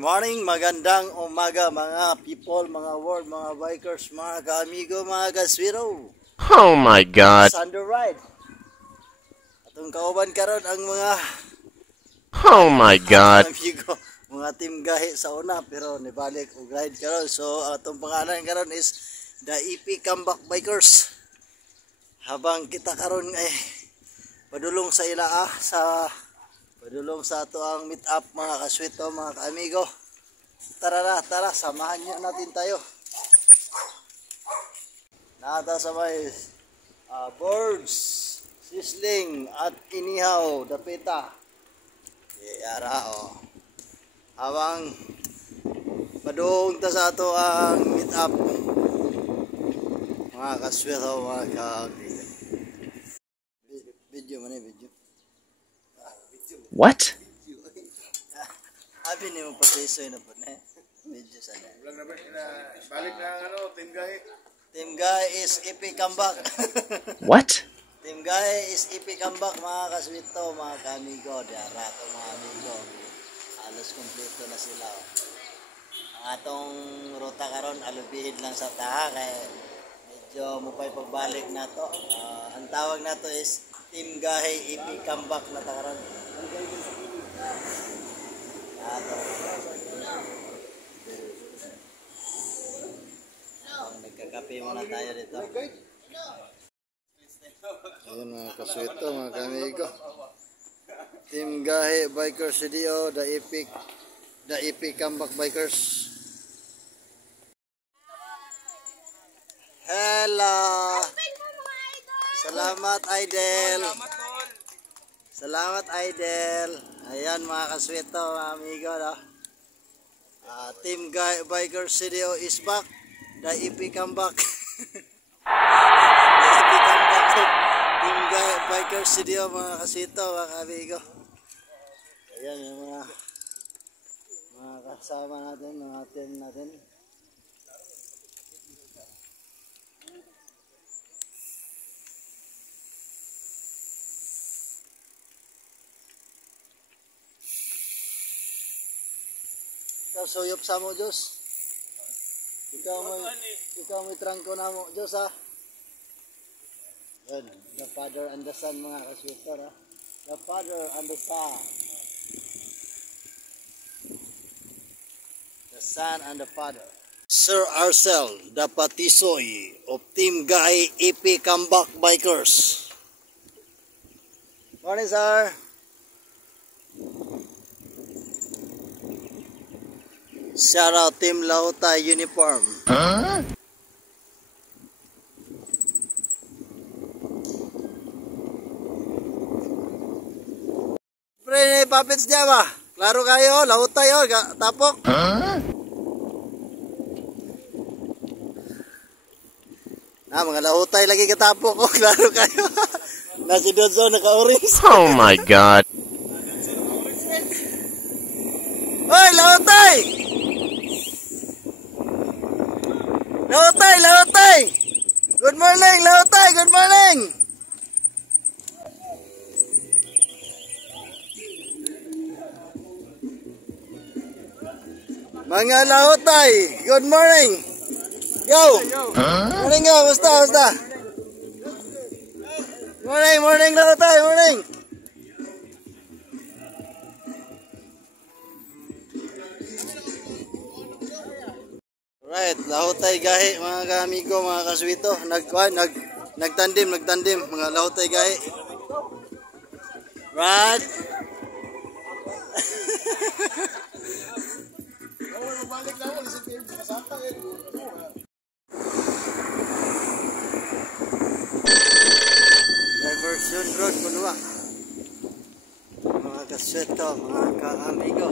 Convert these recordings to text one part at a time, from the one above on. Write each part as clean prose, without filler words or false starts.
morning, magandang umaga mga people, mga world, mga bikers, mga ka-amigo, mga ka-swiro. Oh my God. Thunder ride. Atong kauban karon ang mga Oh my God. amigo, mga team gahi sa una pero nibalik og ride karon. So atong pangalan karon is the EP Comeback Bikers. Habang kita karon ay padulong sa ila padulong sa ato ang meet up mga kaswito, mga ka-amigo. Tara, samahan niyo natin tayo. Nata sa may birds, sisling at inihaw, dapita. Yara o. Habang padung ta sa ato ang meet up mga kaswito, mga ka-amigo. Video man video. What? Abi ni mo patisoy na po na. Medyo sana. Wala na ba balik na Team Gahi. Team Gahi is EP Comeback. What? Team Gahi is EP Comeback mga kaswito, mga ka-amigo. Diara to mga amigo. Halos kompleto na sila. Ang atong ruta karon alubihid lang sa taha kay medyo mupay pagbalik na to. Ang tawag na to is Team Gahi EP Comeback na ta karon. Nagkakape muna tayo dito. Ayun mga kaswito, mga kamigo. Team Gahi Bikers Video, the epic Comeback Bikers. Hello. Salamat Idel. Salamat Idel. Ayan mga kaswito, mga amigo, no? Team Gahi Bikers Video is back. The EP Comeback. The EP Comeback. Team Gahi Bikers Video, mga kaswito, mga amigo. Ayan yung mga kasama natin, mga team natin. Suyop sa mo, Diyos. Ikaw may trangko na mo, Diyos, ha. Yan, the Father and the Son, mga kaswito, ha. The Father and the Son. The Son and the Father. Sir Arcel, the patisoy of Team Gahi EP Comeback Bikers. Morning, sir. Shout out Team Lahutay Uniform. Huh? Pre, papits diya ba? Klaro kayo, Lahutay o, tapok. Huh? Mga Lahutay lagi katapok o, klaro kayo. Nasi Dodzo naka-orange. Oh my God. Hoy, Lahutay! Lahutay! Good morning, Lahutay! Good morning! Mga Lahutay, good morning! Yo! Morning yo, basta? Morning, Lahutay, morning! Right, Lahutay Gahi, mga ka-amigo, mga kaswito. Nagtandim, mga Lahutay Gahi. Right? Diversion road, punwa. Mga kaswito, mga ka-amigo.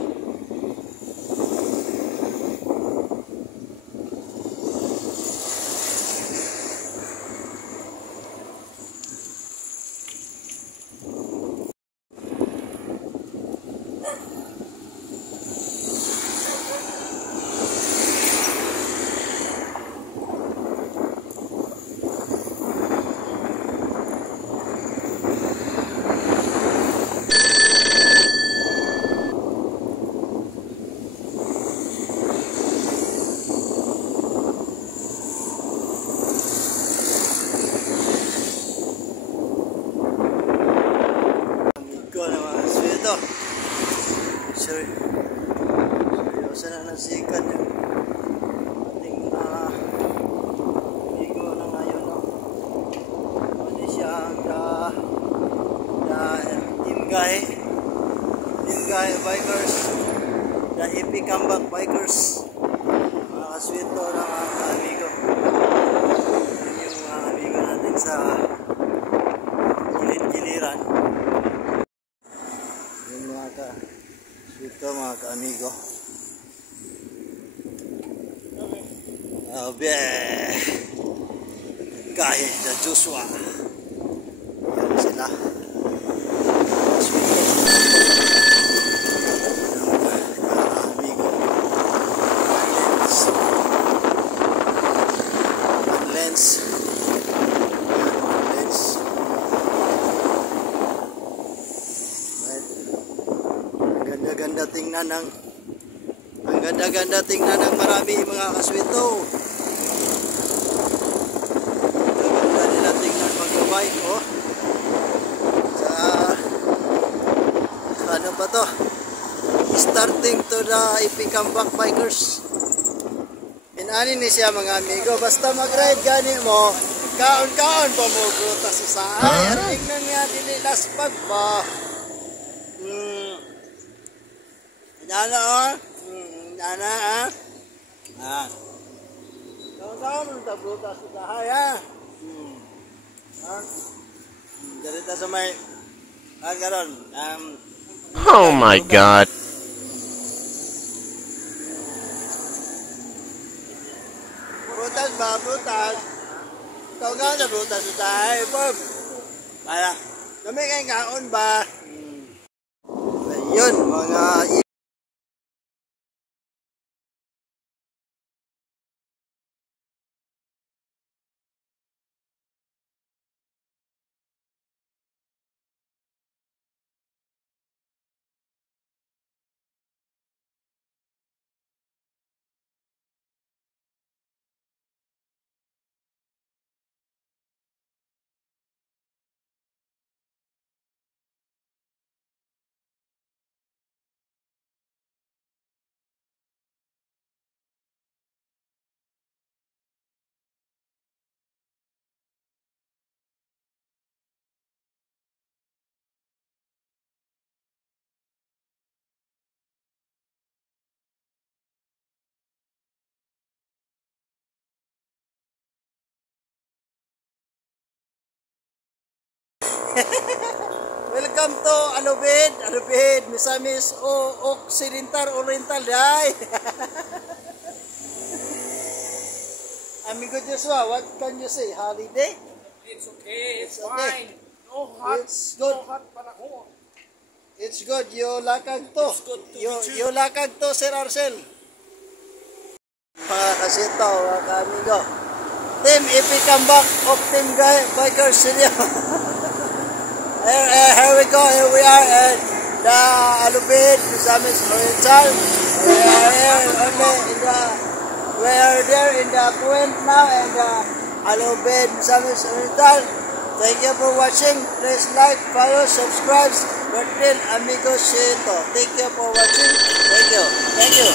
Comeback Bikers. Mga kaswito ng mga amigo. Yan yung mga amigo natin sa gilid-giliran. Yung mga kaswito, mga ka-amigo. Abe! Kahit na Joshua. Yan sila. Kaswito. Lens. Right. Ang ganda-ganda tingnan ng marami mga kaswito. Ang ganda nila tingnan mag-bike, oh. Sa ano pa to? Starting to the EP Comeback Bikers. Ani ni siya mga amigo, basta mag-ride gani mo, kaon-kaon pa mo gruta sa saay. At tingnan niya, dili laspag ba? Inana o? Inana ha? Kaon-kaon mo ta gruta sa saay ha? Darita sa may, karon, Oh my God. Brutas ba? Brutas. Ikaw nga na brutas sa tayo, Bob. Kaya, kami kayong kaon ba? Ayun, mga welcome to Alubid, Misamis o Occidental, day. Amigo Joshua, what can you say? Holiday? It's okay. It's okay. fine. No hot. It's good. No hot panahon. It's good. You lakag to. It's good to You lakag to, Sir Arcel. Mga kasito, mga ka-amigo. Team EP Comeback of Team Bikers Studio. Here we go. Here we are at the Alubid, Misamis Oriental. We are there in the point now and Alubid, Misamis Oriental. Thank you for watching. Please like, follow, subscribe. Bertil Amigos Sito. Thank you for watching. Thank you.